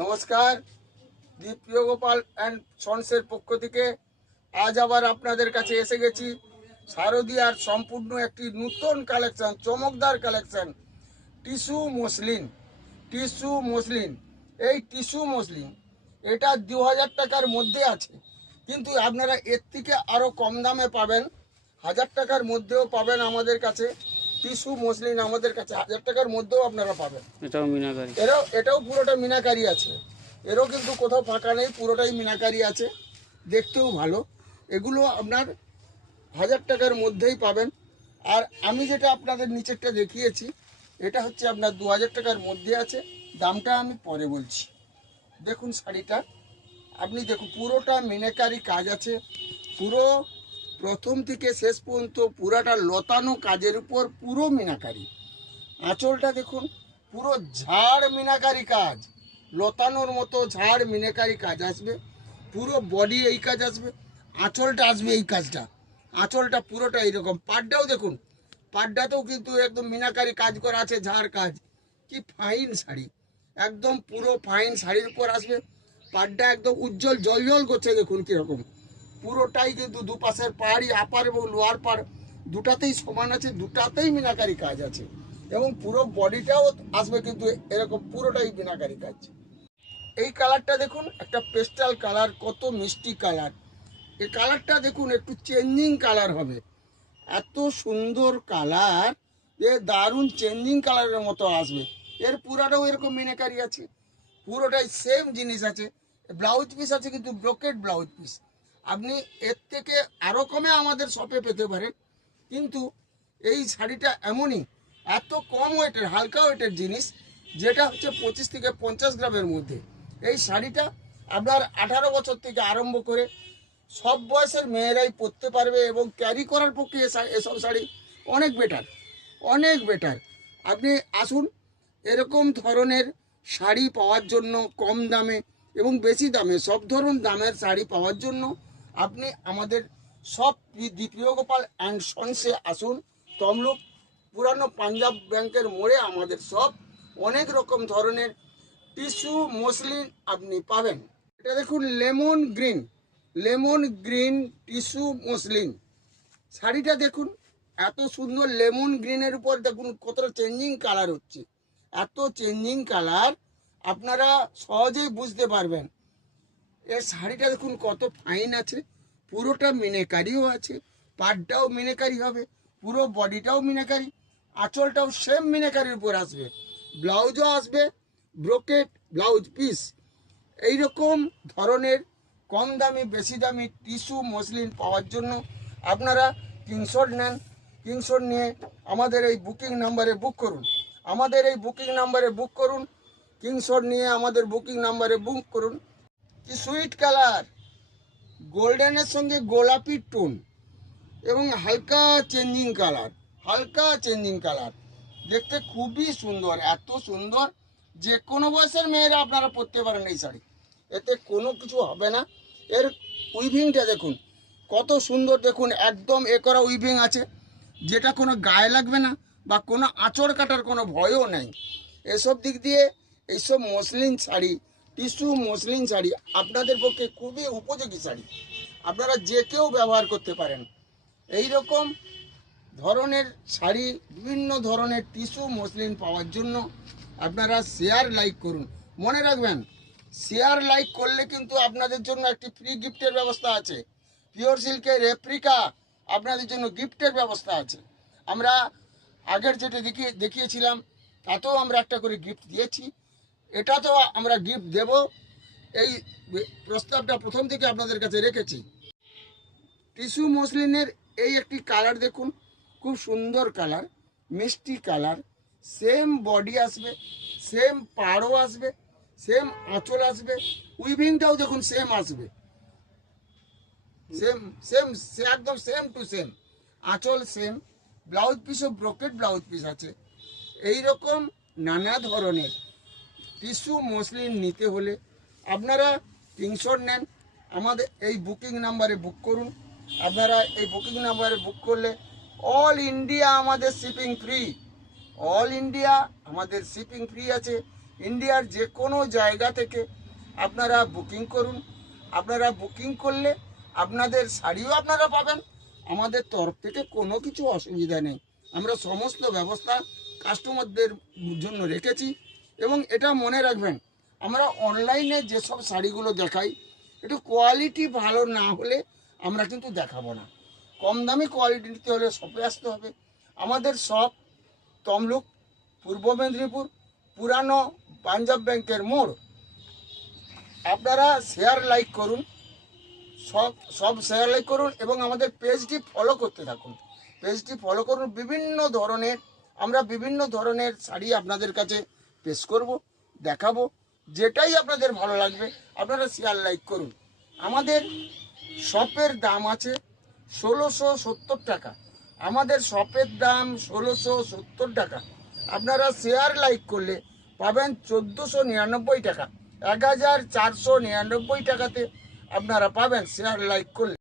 নমস্কার, দীপ্রিয় গোপাল অ্যান্ড সন্সের পক্ষ থেকে আজ আবার আপনাদের কাছে এসে গেছি শারদীয়ার সম্পূর্ণ একটি নতুন কালেকশন, চমকদার কালেকশন, টিস্যু মসলিন। এই টিস্যু মসলিন এটা 2000 টাকার মধ্যে আছে, কিন্তু আপনারা এর থেকে আরও কম দামে পাবেন, 1000 টাকার মধ্যেও পাবেন আমাদের কাছে। টিস্যু মসলিন আমাদের কাছে 1000 টাকার মধ্যেও আপনারা পাবেন। এটাও পুরোটা মিনাকারি আছে, এরও কিন্তু কোথাও ফাঁকা নেই, পুরোটাই মিনাকারি আছে, দেখতেও ভালো। এগুলো আপনার 1000 টাকার মধ্যেই পাবেন। আর আমি যেটা আপনাদের নিচেরটা দেখিয়েছি এটা হচ্ছে আপনার 2000 টাকার মধ্যে আছে, দামটা আমি পরে বলছি। দেখুন শাড়িটা, আপনি দেখুন পুরোটা মিনাকারি কাজ আছে, পুরো প্রথম থেকে শেষ পর্যন্ত পুরাটা লতানো কাজের উপর পুরো মিনাকারি। আঁচলটা দেখুন, পুরো ঝাড় মিনাকারি কাজ, লতানোর মতো ঝাড় মিনাকারি কাজ আসবে, পুরো বডি এই কাজ আসবে, আঁচলটা আসবে এই কাজটা, আঁচলটা পুরোটা এইরকম। পাড়টাও দেখুন, পাড়টাতেও কিন্তু একদম মিনাকারি কাজ করা আছে, ঝাড় কাজ। কি ফাইন শাড়ি, একদম পুরো ফাইন শাড়ির উপর আসবে। পাড়টা একদম উজ্জ্বল জল করছে, দেখুন কীরকম। পুরোটাই কিন্তু দুপাশের পাড়ই, আপার এবং লোয়ার পাড় দুটাতেই সমান আছে, দুটাতেই মিনাকারি কাজ আছে, এবং পুরো বডিটাও আসবে কিন্তু এরকম পুরোটাই মিনাকারি কাজ। এই কালারটা দেখুন, একটা পেস্টাল কালার, কত মিষ্টি কালার। এই কালারটা দেখুন একটু চেঞ্জিং কালার হবে, এত সুন্দর কালার যে দারুণ চেঞ্জিং কালারের মতো আসবে। এর পুরাটাও এরকম মিনাকারি আছে, পুরোটাই সেম জিনিস আছে। ব্লাউজ পিস আছে কিন্তু ব্রোকেট ব্লাউজ পিস। আপনি এর থেকে আরও কমে আমাদের শপে পেতে পারেন, কিন্তু এই শাড়িটা এমনই, এত কম ওয়েটের, হালকা ওয়েটের জিনিস, যেটা হচ্ছে 25 থেকে 50 গ্রামের মধ্যে। এই শাড়িটা আপনার 18 বছর থেকে আরম্ভ করে সব বয়সের মেয়েরাই পরতে পারবে, এবং ক্যারি করার পক্ষে এসব শাড়ি অনেক বেটার। আপনি আসুন, এরকম ধরনের শাড়ি পাওয়ার জন্য, কম দামে এবং বেশি দামে, সব ধরনের দামের শাড়ি পাওয়ার জন্য আপনি আমাদের সব দীপ্রিয় গোপাল অ্যান্ড সন্সে আসুন। তমলুক পুরানো পাঞ্জাব ব্যাংকের মোড়ে আমাদের সব, অনেক রকম ধরনের টিস্যু মসলিন আপনি পাবেন। এটা দেখুন লেমন গ্রিন টিস্যু মসলিন শাড়িটা দেখুন, এত সুন্দর লেমন গ্রিনের উপর দেখুন কতটা চেঞ্জিং কালার হচ্ছে, এত চেঞ্জিং কালার আপনারা সহজেই বুঝতে পারবেন। এর শাড়িটা দেখুন কত ফাইন আছে, পুরোটা মিনাকারিও আছে, পাড়টাও মিনাকারি হবে, পুরো বডিটাও মিনাকারি, আঁচলটাও সেম মিনাকারির উপর আসবে, ব্লাউজও আসবে ব্রোকেট ব্লাউজ পিস। এইরকম ধরনের কম দামি বেশি দামি টিস্যু মসলিন পাওয়ার জন্য আপনারা কিংশট নেন, কিংশট নিয়ে আমাদের এই বুকিং নাম্বারে বুক করুন, কিংশট নিয়ে আমাদের বুকিং নাম্বারে বুক করুন। কি সুইট কালার, গোল্ডেনের সঙ্গে গোলাপি টোন এবং হালকা চেঞ্জিং কালার, দেখতে খুবই সুন্দর, এত সুন্দর যে কোনো বয়সের মেয়েরা আপনারা পরতে পারেন এই শাড়ি, এতে কোনো কিছু হবে না। এর উইভিংটা দেখুন কত সুন্দর, দেখুন একদম করা উইভিং আছে, যেটা কোনো গায়ে লাগবে না বা কোনো আঁচড় কাটার কোনো ভয়ও নেই। এসব দিক দিয়ে এইসব muslin sari, tissue muslin sari আপনাদের পক্ষে খুবই উপযোগী শাড়ি, আপনারা যে কেউ ব্যবহার করতে পারেন। এই রকম ধরনের শাড়ি, বিভিন্ন ধরনের টিস্যু মসলিন পাওয়ার জন্য আপনারা শেয়ার লাইক করুন। মনে রাখবেন, শেয়ার লাইক করলে কিন্তু আপনাদের জন্য একটি ফ্রি গিফটের ব্যবস্থা আছে, পিওর সিল্কের রেপ্লিকা আপনাদের জন্য গিফটের ব্যবস্থা আছে। আমরা আগের যেটা দেখিয়েছিলাম তাতেও আমরা একটা করে গিফট দিয়েছি, এটাতেও আমরা গিফট দেব, এই প্রস্তাবটা প্রথম থেকে আপনাদের কাছে রেখেছি। টিস্যু মসলিনের এই একটি কালার দেখুন, খুব সুন্দর কালার, মিষ্টি কালার, সেম বডি আসবে, সেম পাড়ও আসবে, সেম আঁচল আসবে, উইভিংটাও দেখুন সেম আসবে, একদম সেম টু সেম, আঁচল সেম, ব্লাউজ পিসও ব্রোকেট ব্লাউজ পিস আছে। এই রকম নানা ধরনের টিস্যু মসলিন নিতে হলে আপনারা কিংশট নেন, আমাদের এই বুকিং নাম্বারে বুক করুন। আপনারা এই বুকিং নাম্বারে বুক করলে অল ইন্ডিয়া আমাদের শিপিং ফ্রি, আছে। ইন্ডিয়ার যে কোনো জায়গা থেকে আপনারা বুকিং করুন। আপনারা বুকিং করলে আপনাদের শাড়িও আপনারা পাবেন। আমাদের তরফ থেকে কোনো কিছু অসুবিধা নেই, আমরা সমস্ত ব্যবস্থা কাস্টমারদের জন্য রেখেছি। এবং এটা মনে রাখবেন, আমরা অনলাইনে যেসব শাড়িগুলো দেখাই একটু কোয়ালিটি ভালো না হলে আমরা কিন্তু দেখাবো না। কম দামি কোয়ালিটি নিতে হলে শপে আসতে হবে। আমাদের শপ তমলুক, পূর্ব মেদিনীপুর, পুরানো পাঞ্জাব ব্যাংকের মোড়। আপনারা শেয়ার লাইক করুন, সব শেয়ার লাইক করুন এবং আমাদের পেজটি ফলো করতে থাকুন। পেজটি ফলো করুন, আমরা বিভিন্ন ধরনের শাড়ি আপনাদের কাছে পেশ করব, দেখাবো। যেটাই আপনাদের ভালো লাগবে আপনারা শেয়ার লাইক করুন। আমাদের শপের দাম আছে 1670 টাকা। আমাদের শপের দাম 1670 টাকা। আপনারা শেয়ার লাইক করলে পাবেন 1499 টাকা। 1499 টাকাতে আপনারা পাবেন শেয়ার লাইক করলে।